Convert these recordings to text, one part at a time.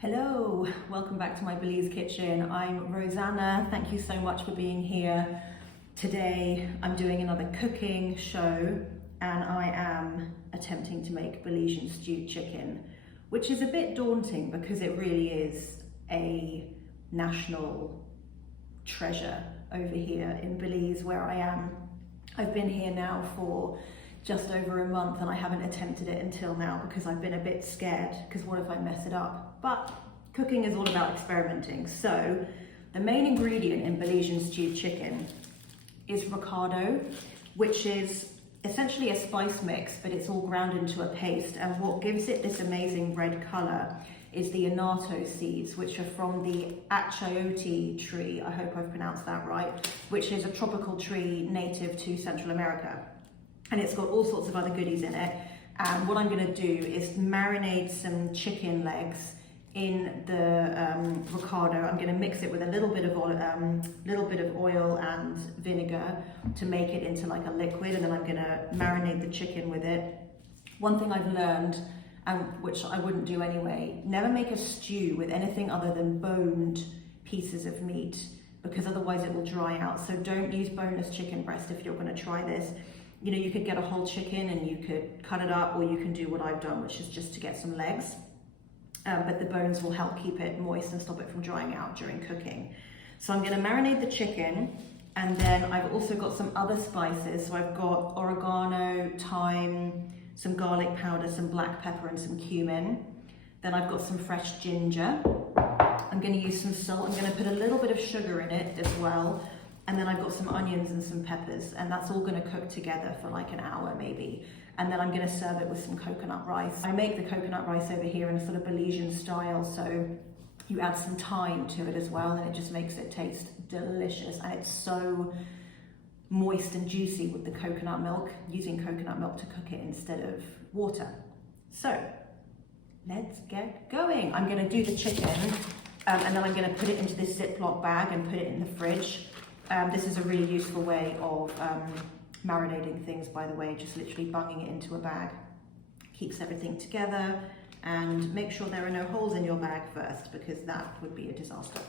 Hello, welcome back to my Belize kitchen. I'm Rosanna. Thank you so much for being here. Today I'm doing another cooking show and I am attempting to make Belizean stewed chicken, which is a bit daunting because it really is a national treasure over here in Belize where I am. I've been here now for just over a month and I haven't attempted it until now because I've been a bit scared because what if I mess it up? But cooking is all about experimenting. So the main ingredient in Belizean stewed chicken is recado, which is essentially a spice mix, but it's all ground into a paste. And what gives it this amazing red color is the annatto seeds, which are from the achiote tree, I hope I've pronounced that right, which is a tropical tree native to Central America. And it's got all sorts of other goodies in it. And what I'm gonna do is marinate some chicken legs in the recado. I'm gonna mix it with a little bit of oil and vinegar to make it into like a liquid, and then I'm gonna marinate the chicken with it. One thing I've learned, and which I wouldn't do anyway, never make a stew with anything other than boned pieces of meat, because otherwise it will dry out. So don't use boneless chicken breast if you're gonna try this. You know, you could get a whole chicken and you could cut it up, or you can do what I've done, which is just to get some legs. But the bones will help keep it moist and stop it from drying out during cooking. So I'm gonna marinate the chicken, and then I've also got some other spices. So I've got oregano, thyme, some garlic powder, some black pepper and some cumin. Then I've got some fresh ginger. I'm gonna use some salt. I'm gonna put a little bit of sugar in it as well. And then I've got some onions and some peppers, and that's all gonna cook together for like an hour maybe. And then I'm gonna serve it with some coconut rice. I make the coconut rice over here in a sort of Belizean style, so you add some thyme to it as well, and it just makes it taste delicious. And it's so moist and juicy with the coconut milk, using coconut milk to cook it instead of water. So let's get going. I'm gonna do the chicken, and then I'm gonna put it into this Ziploc bag and put it in the fridge. This is a really useful way of marinating things, by the way, just literally bunging it into a bag. Keeps everything together, and make sure there are no holes in your bag first, because that would be a disaster.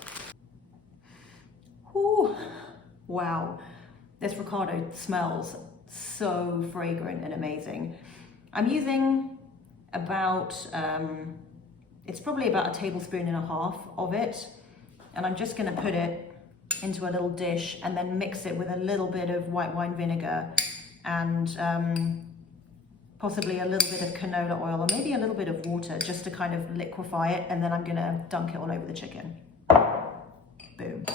Ooh, wow, this recado smells so fragrant and amazing. I'm using about, it's probably about 1.5 tablespoons of it, and I'm just gonna put it into a little dish and then mix it with a little bit of white wine vinegar and possibly a little bit of canola oil, or maybe a little bit of water, just to kind of liquefy it, and then I'm gonna dunk it all over the chicken. Boom.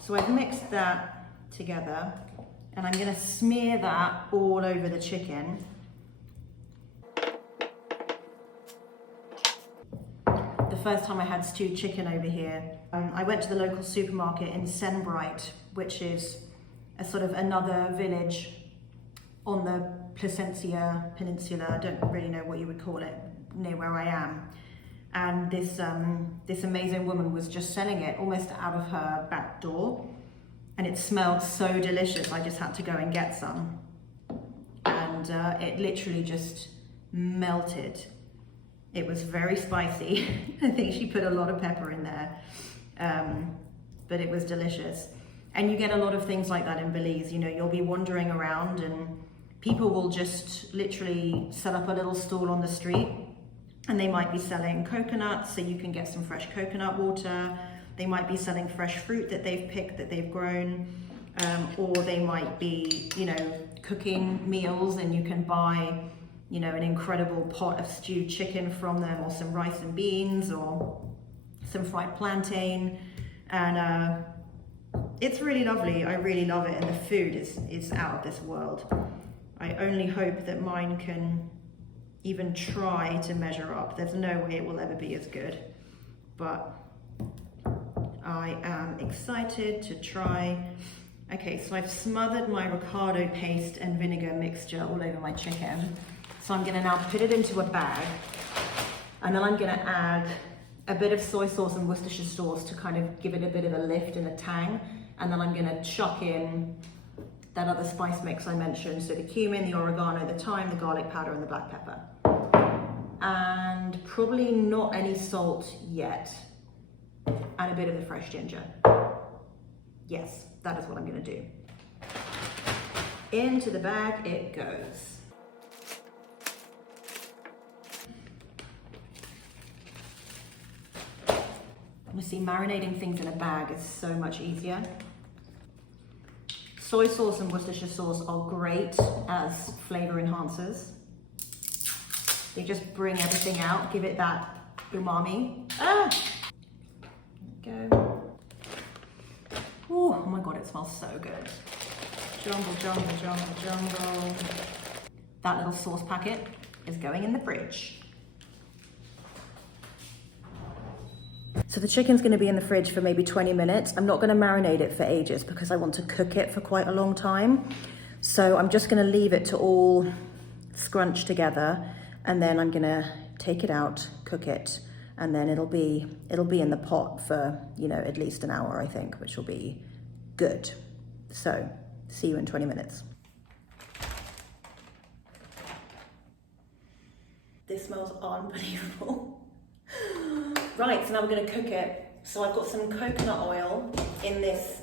So I've mixed that together and I'm gonna smear that all over the chicken. The first time I had stewed chicken over here, I went to the local supermarket in Senbright, which is a sort of another village on the Placentia Peninsula. I don't really know what you would call it, near where I am. And this amazing woman was just selling it almost out of her back door. And it smelled so delicious, I just had to go and get some. And it literally just melted. It was very spicy. I think she put a lot of pepper in there, but it was delicious. And you get a lot of things like that in Belize. You know, you'll be wandering around and people will just literally set up a little stall on the street, and they might be selling coconuts, so you can get some fresh coconut water. They might be selling fresh fruit that they've picked, that they've grown, or they might be, you know, cooking meals, and you can buy, you know, an incredible pot of stewed chicken from them, or some rice and beans, or some fried plantain. And it's really lovely. I really love it, and the food is out of this world. I only hope that mine can even try to measure up. There's no way it will ever be as good, but I am excited to try. Okay, so I've smothered my recado paste and vinegar mixture all over my chicken. So I'm gonna now put it into a bag, and then I'm gonna add a bit of soy sauce and Worcestershire sauce to kind of give it a bit of a lift and a tang. And then I'm gonna chuck in that other spice mix I mentioned. So the cumin, the oregano, the thyme, the garlic powder, and the black pepper. and probably not any salt yet, and a bit of the fresh ginger. Yes, that is what I'm gonna do. Into the bag it goes. Honestly, marinating things in a bag is so much easier. Soy sauce and Worcestershire sauce are great as flavor enhancers. They just bring everything out, give it that umami. Ah! There we go. Ooh, oh my God, it smells so good. Jumble, jumble, jumble, jumble. That little sauce packet is going in the fridge. So the chicken's gonna be in the fridge for maybe 20 minutes. I'm not gonna marinate it for ages because I want to cook it for quite a long time. So I'm just gonna leave it to all scrunch together, and then I'm gonna take it out, cook it, and then it'll be in the pot for, you know, at least an hour, I think, which will be good. So see you in 20 minutes. This smells unbelievable. Right, so now we're going to cook it. So I've got some coconut oil in this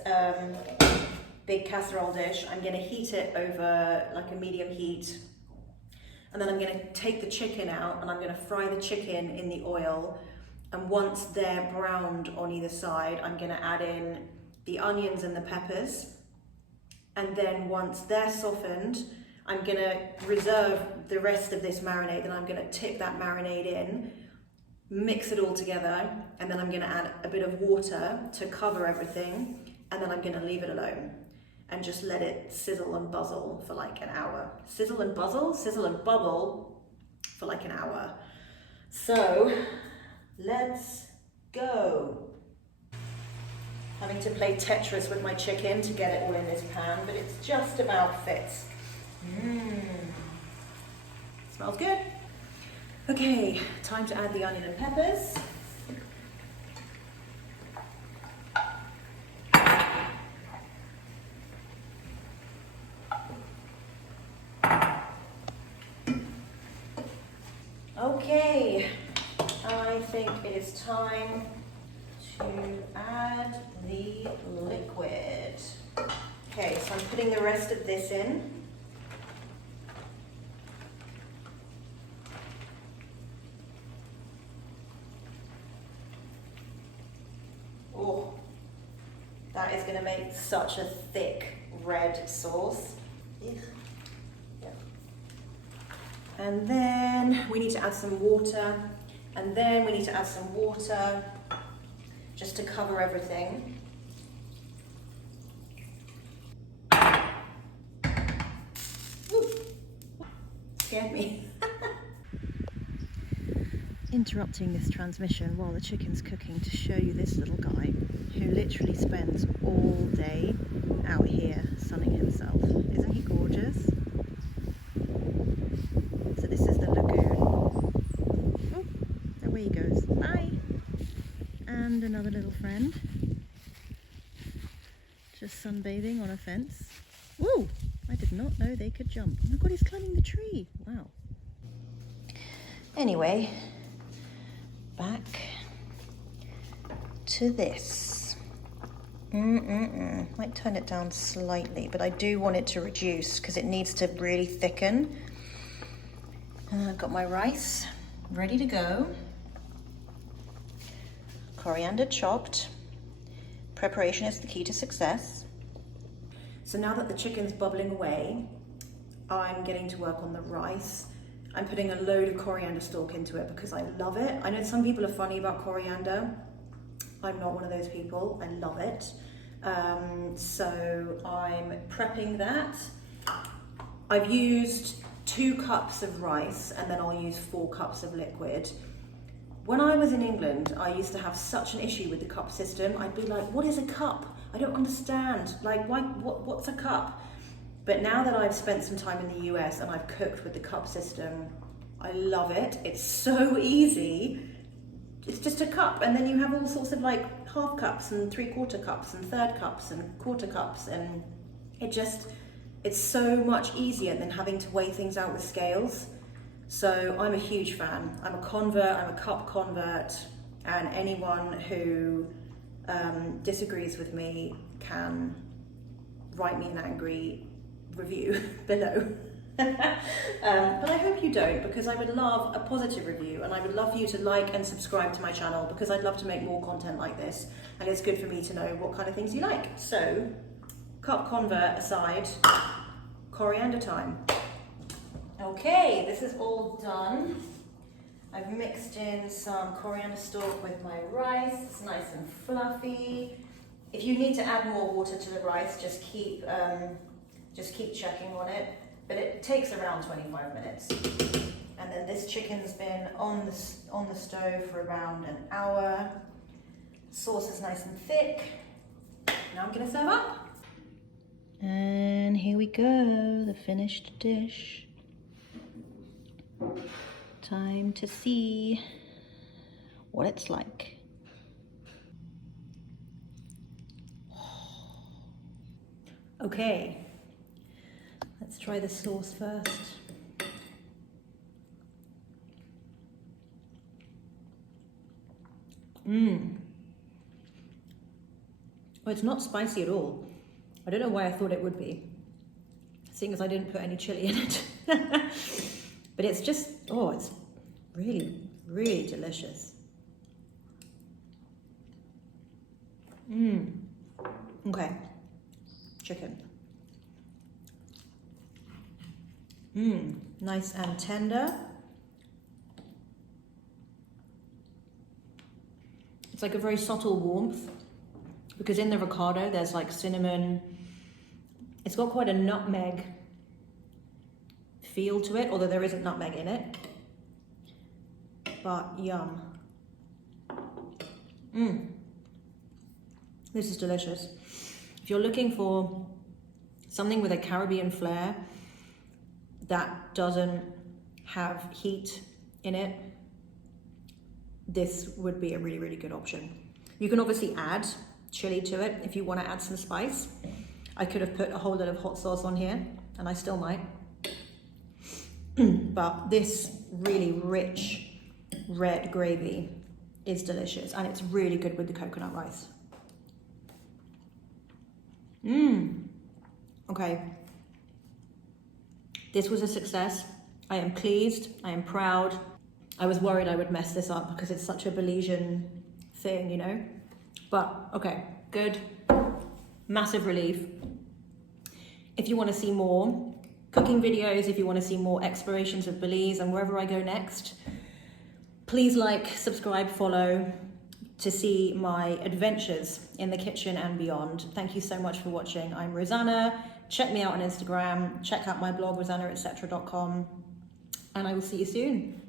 big casserole dish. I'm going to heat it over like a medium heat. And then I'm going to take the chicken out and I'm going to fry the chicken in the oil. And once they're browned on either side, I'm going to add in the onions and the peppers. And then once they're softened, I'm going to reserve the rest of this marinade. Then I'm going to tip that marinade in, mix it all together, and then I'm going to add a bit of water to cover everything, and then I'm going to leave it alone and just let it sizzle and buzzle for like an hour. Sizzle and bubble for like an hour. So let's go. Having to play Tetris with my chicken to get it all in this pan, but it's just about fits. Smells good. Okay, time to add the onion and peppers. Okay, I think it is time to add the liquid. Okay, so I'm putting the rest of this in. Oh, that is going to make such a thick red sauce. Yeah. And then we need to add some water, and then we need to add some water just to cover everything. Ooh, scared me. Interrupting this transmission while the chicken's cooking to show you this little guy who literally spends all day out here sunning himself. Isn't he gorgeous? So this is the lagoon. Oh, away he goes. Bye! And another little friend. Just sunbathing on a fence. Woo! I did not know they could jump. Oh my God, he's climbing the tree. Wow. Anyway, back to this. Might turn it down slightly, but I do want it to reduce because it needs to really thicken. And I've got my rice ready to go. Coriander chopped. Preparation is the key to success. So now that the chicken's bubbling away, I'm getting to work on the rice. I'm putting a load of coriander stalk into it because I love it. I know some people are funny about coriander. I'm not one of those people. I love it. So I'm prepping that. I've used 2 cups of rice and then I'll use 4 cups of liquid. When I was in England, I used to have such an issue with the cup system. I'd be like, what is a cup? I don't understand. Like, what's a cup? But now that I've spent some time in the US and I've cooked with the cup system, I love it. It's so easy. It's just a cup, and then you have all sorts of like half cups and 3/4 cups and third cups and quarter cups, and it's so much easier than having to weigh things out with scales. So I'm a huge fan. I'm a convert, I'm a cup convert, and anyone who disagrees with me can write me an angry review below. But I hope you don't, because I would love a positive review, and I would love for you to like and subscribe to my channel, because I'd love to make more content like this, and it's good for me to know what kind of things you like. So, cup convert aside, coriander time. Okay, this is all done. I've mixed in some coriander stalk with my rice. It's nice and fluffy. If you need to add more water to the rice, just keep checking on it. But it takes around 25 minutes. And then this chicken's been on the stove for around an hour. Sauce is nice and thick. Now I'm gonna serve up. And here we go, the finished dish. Time to see what it's like. Okay. Let's try the sauce first. Well, it's not spicy at all. I don't know why I thought it would be, seeing as I didn't put any chili in it. But it's just, oh, it's really, really delicious. Okay, chicken. Nice and tender. It's like a very subtle warmth, because in the recado there's like cinnamon. It's got quite a nutmeg feel to it, although there isn't nutmeg in it. But yum. This is delicious. If you're looking for something with a Caribbean flair that doesn't have heat in it, this would be a really, really good option. You can obviously add chili to it if you want to add some spice. I could have put a whole lot of hot sauce on here, and I still might. But this really rich red gravy is delicious, and it's really good with the coconut rice. Okay. This was a success. I am pleased, I am proud. I was worried I would mess this up because it's such a Belizean thing, you know? But okay, good. Massive relief. If you want to see more cooking videos, if you want to see more explorations of Belize and wherever I go next, please like, subscribe, follow to see my adventures in the kitchen and beyond. Thank you so much for watching. I'm Rosanna. Check me out on Instagram. Check out my blog, rosannaetc.com. And I will see you soon.